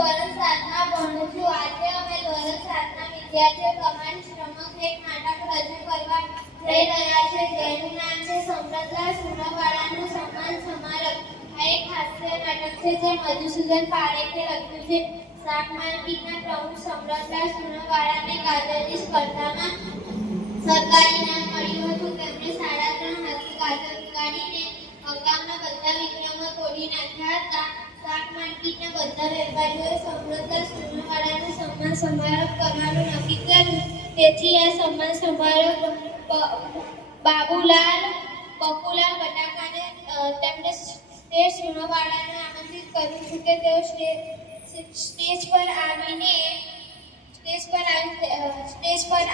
ધોરણ 7માં ભણું છું. આજે અમે ધોરણ 7ના વિદ્યાર્થીઓ પ્રમાણે શ્રમક એક નાટક રજૂ કરવા જઈ રહ્યા છે, જેનું નામ છે સમરતલાલ સુનવાડાનું સન્માન સમારોહ. આ એક હાસ્ય નાટક છે જે મધુસૂદન પારેખે લખ્યું છે. શાક માર્કેટના પ્રમુખ સમરતલાલ સુનવાડાને ગાજરની સ્પર્ધામાં સરકારી ઇનામ મળ્યું હતું. તેમણે 3.5 હાથથી ગાજર ઉગાડીને હંગામના બધા વિક્રમો તોડી નાખ્યા હતા. શાક માર્કેટના બધા વેપારીઓએ સમરતલાલ સુનવાડાનો સન્માન સમારોહ કરવાનું નક્કી કર્યું. તેથી આ સન્માન સમારોહ બકુલાલ બટાકાને તેમણે સુનવાડાને આમંત્રિત કર્યું છે કે તેઓ સ્ટેજ પર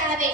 આવે.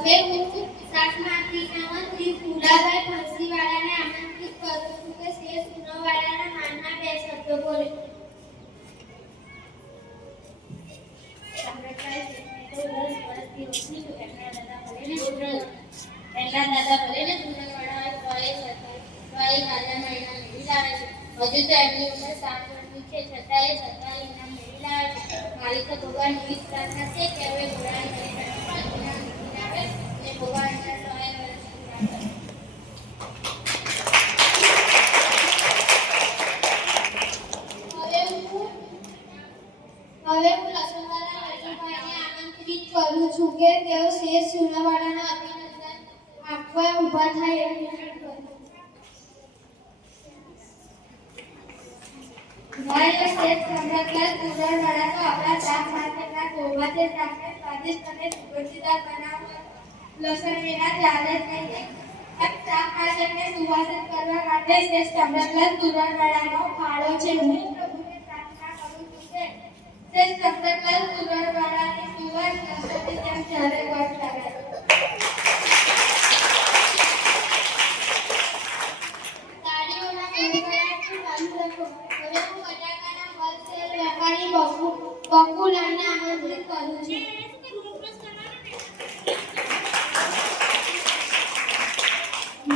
હવે હું શાક માર્કેટના મંત્રી ફુલાભાઈ ફણસીવાલાને આમંત્રિત કરું છું કે શ્રી સુનવાડાના માનમાં 2 શબ્દો બોલે. એમના દાદા ભલે હજુ તો એમની ઉંમર 7 વર્ષની છે, છતાં એ સરકારી ઇનામ મેળવી લાવે છે. મારી તો ભગવાન એવી પ્રાર્થના છે કે હવે ઘોડાની ભગવાન હવે હું લક્ષ્મણલાલ રાજુભાઈને આમંત્રિત કરું છું કે તેઓ શેર સુનવાડાના અભિનંદન આપવા ઊભા થાય. ભાઈઓ, શેઠ સમરતલાલ સુનવાડા તો આપણા શાક માર્કેટના કોરવાતે શાકને સ્વાદિષ્ટ અને સુગંધીદાર બનાવવા લસણ વિના ચાલે જ નહીં. શાક માર્કેટને સુવાસિત કરવા માટે શેઠ સમરતલાલ સુનવાડાનો ફાળો છે. હું પ્રભુને પ્રાર્થના કરું છું કે શેઠ સમરતલાલ સુનવાડાની સુવાસ લસણની જેમ ચારે વર્ષ લાગે. બકુલાલને આમંત્રિત કરું છું.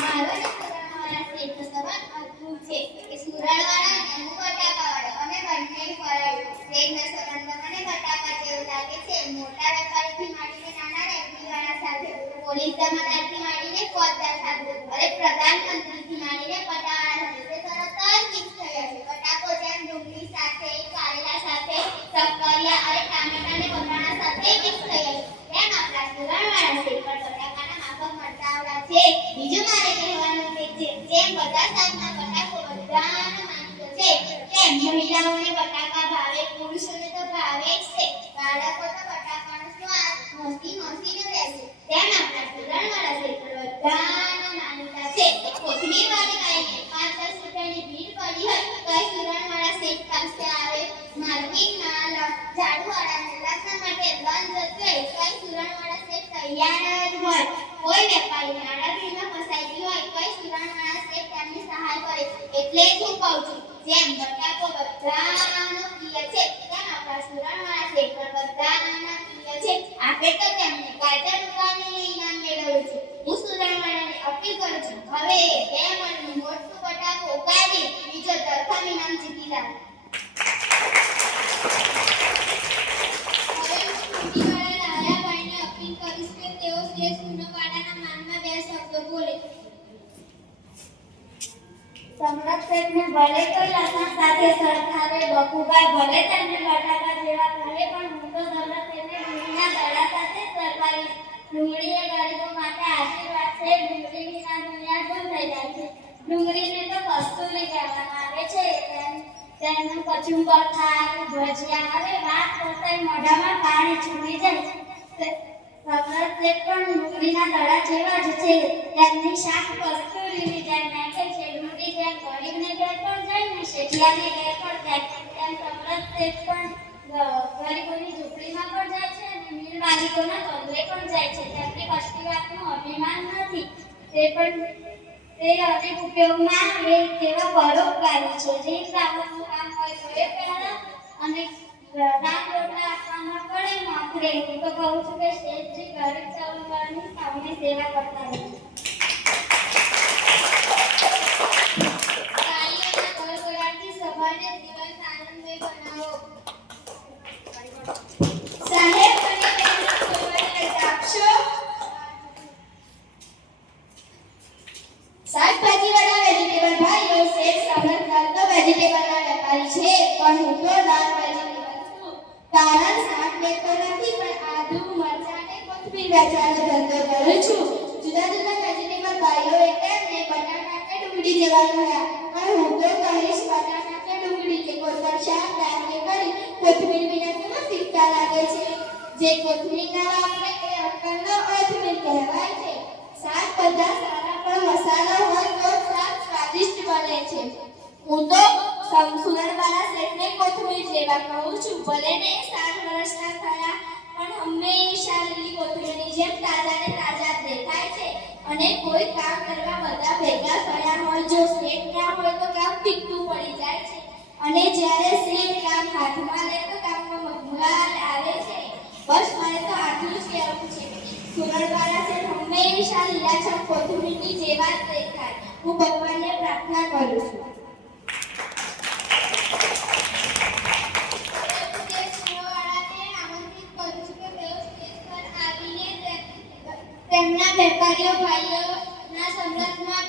મારો સુરણવાળા શેઠ સવાલ અદ્ભુત છે કે સુરણવાળા અને બટાકાવાળા અને બંને ફરાયું. શેઠના સંબંધો મને બટાકા જેવું લાગે છે. મોટા વેપારીથી માંડીને નાના રેકડીવાળા સાથે, પોલીસ જમાદારથી માંડીને ફોજદાર સાથે, અને પ્રધાનમંત્રીથી માંડીને પટાવાળા સાથે તે તરત જ મિક્સ થયા છે. બટાકો જેમ ડુંગળી સાથે, કારેલા સાથે, શક્કરિયા અને ટામેટા અને વટાણા સાથે મિક્સ થયા છે, તેમ આપણા સુરણવાળા શેઠ પર બટાકાના માફક મરચાવડા છે. બીજું મારે કહેવાનું છે જેમ બધા શાકમાં બટાકો બધાનો માંગતો છે, તેમ મહિલાઓને બટાકા ભાવે, પુરુષોને તો ભાવે જ છે. બાળકો તો બટાકાનો સ્વાદ મસીને રહેશે, તેમ આપણા સુરણવાળા શેઠ પર બધાનો માનતા છે. કોથમીર વાળી ગાયને 5-10 રૂપિયાની ભીડ પડી હોય તો સુરણવાળા શેઠ પાસે આવે. માર્કેટમાં ઝાડુવાળાને લાકડા માટે બંધ જશે તો સુરણવાળા શેઠ તૈયાર જ હોય. કોઈ વેપારી નાણાકીયમાં ફસાઈ ગયો હોય તો સુરણવાળા શેઠ તેમની સહાય કરે. એટલે જ હું કહું છું જેમ બટાકો બધાનો પ્રિય છે, તેમ આપણા સુરણવાળા શેઠ પર બધાના પ્રિય છે. આપે તો તેમને ગાજર ઉગાડીને ઇનામ મેળવ્યું છે. હું સુરણવાળાને અપીલ કરું છું, હવે 2 મણનું મોટું બટાકો ઉગાડી બીજો તરફામ ઇનામ જીતી લાવે. સમરત શેઠને ભલે કોઈ લસણ સાથે સરખાવે, બકુભાઈ ભલે તેમને બટાકા જેવા કહે, પણ હું તો સમરત શેઠને ડુંગળીના દડા સાથે સરખાવીશ. ડુંગળી એ ગરીબો માટે આશીર્વાદ છે. ડુંગળી વિના દુનિયા ગુમ થઈ જાય છે. ડુંગળીને તો તેમનું કચુંબર થાય, ભજીયા, અરે વાત કરતા મોઢામાં પાણી છૂટી જાય. સબરત પણ ડુંગળીના દડા જેવા જ છે. તેમની શાક કસ્તુરી જેમ નાખે છે. ડુંગળી જેમ ગરીબને ઘેર પણ જાય ને શેઠિયાને ઘેર પણ જાય, તેમ સબરત પણ ગરીબોની ઝૂંપડીમાં પણ જાય છે અને મિલ માલિકોના બંગલે પણ જાય છે. તેમની કશી વાતનું અભિમાન નથી. તે અનેક ઉપયોગમાં આવે તેવા પરોપકારી છે. રીત લાવવાનું કામ હોય તો એ પહેલા અને દાન રોટલા આપવામાં પડે નોકરે. હું તો કહું છું કે શેઠજી ગરીબ સૌની સૌની સેવા કરતા રહે. તાળીઓના ગળગળાટથી સભાને દિવસ આનંદમય બનાવો. સાહેબ અને બહેનો સભાને આપશો. શાકભાજીવાળા વેજીટેબલ ભાઈઓ શેઠ સબરત તો વેજીટેબલના વેપારી છે, પણ હું તો દાળ વેજીટેબલ છું. કારણ શાક વેચતો નથી, પણ આદુ, મરચાં અને કોથમીર વેચવાનો ધંધો કરું છું. જુદા જુદા વેજીટેબલ ભાઈઓએ તેમને બટાકા કે ડુંગળી જેવા કહ્યા, પણ હું તો કહીશ બટાકા કે ડુંગળી કે કોઈ પણ શાક દાળ કે કરી કોથમીર વિના કેવા ફીકા લાગે છે. જે કોથમીર ના વાપરે એ અક્કલનો અધમીર કહેવાય છે. શાક બધા સારા પણ મસાલો હોય તો શાક સ્વાદિષ્ટ બને છે. હું તો સુરણવાળા શેઠને કોથમીર જેવા કહું છું. ભલે ને 60 વર્ષના થયા, પણ હંમેશા લીલી કોથમીરની જેમ તાજા ને તાજા દેખાય છે. અને કોઈ કામ કરવા બધા ભેગા થયા હોય, જો શેઠ ના હોય તો કામ ફીકતું પડી જાય છે. અને જ્યારે શેઠ કામ હાથમાં લે તો કામમાં મગમગાટ આવે છે. બસ મને તો આટલું જ કહેવું છે. સુરણવાળા શેઠ હંમેશા લીલાછમ કોથમીરની જેવા જ દેખાય. હું ભગવાનને પ્રાર્થના કરું છું. તેમના વેપારીઓ ભાઈઓના સંબંધમાં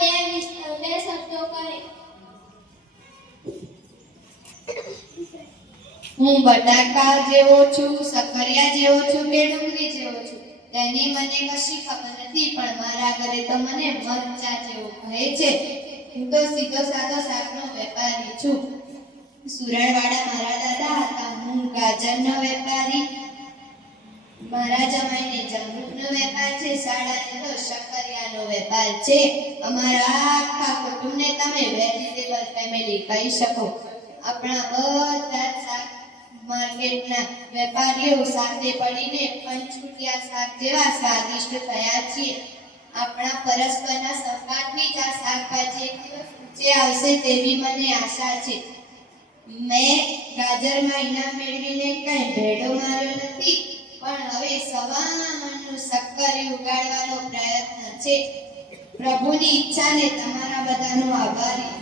બે શબ્દો કહે. હું બટાકા જેવો છું, સકરિયા જેવો છું કે ડુંગળી જેવો છું તેની મને કશી ખબર નથી, પણ મારા ઘરે તો મને મરચા જેવો કહે છે. હું તો સીધો સાદો શાકનો વેપારી છું. સુરણવાળા મારા દાદા હતા, હું ગાજરનો વેપારી. મારા જમાઈને જામરૂખનો વેપાર છે, શાળાને તો શકરિયાનો વેપાર છે. અમારા આખા કુટુંબને તમે વેજીટેબલ ફેમિલી કહી શકો. આપણા બધા શાક માર્કેટના વેપારીઓ સાથે પડીને પંચકુટિયા શાક જેવા સ્વાદિષ્ટ થયા છીએ. આપણા પરસ્પરના સંવાદથી જ આ શાકભાજી એક દિવસ ઊંચે આવશે તેવી મને આશા છે. મેં ગાજરમાં ઇનામ મેળવીને કંઈ ભેડો માર્યો નથી, પણ હવે સવા મણનું શક્કરી ઉગાડવાનો પ્રયત્ન છે. પ્રભુની ઈચ્છાને તમારા બધાનો આભારી.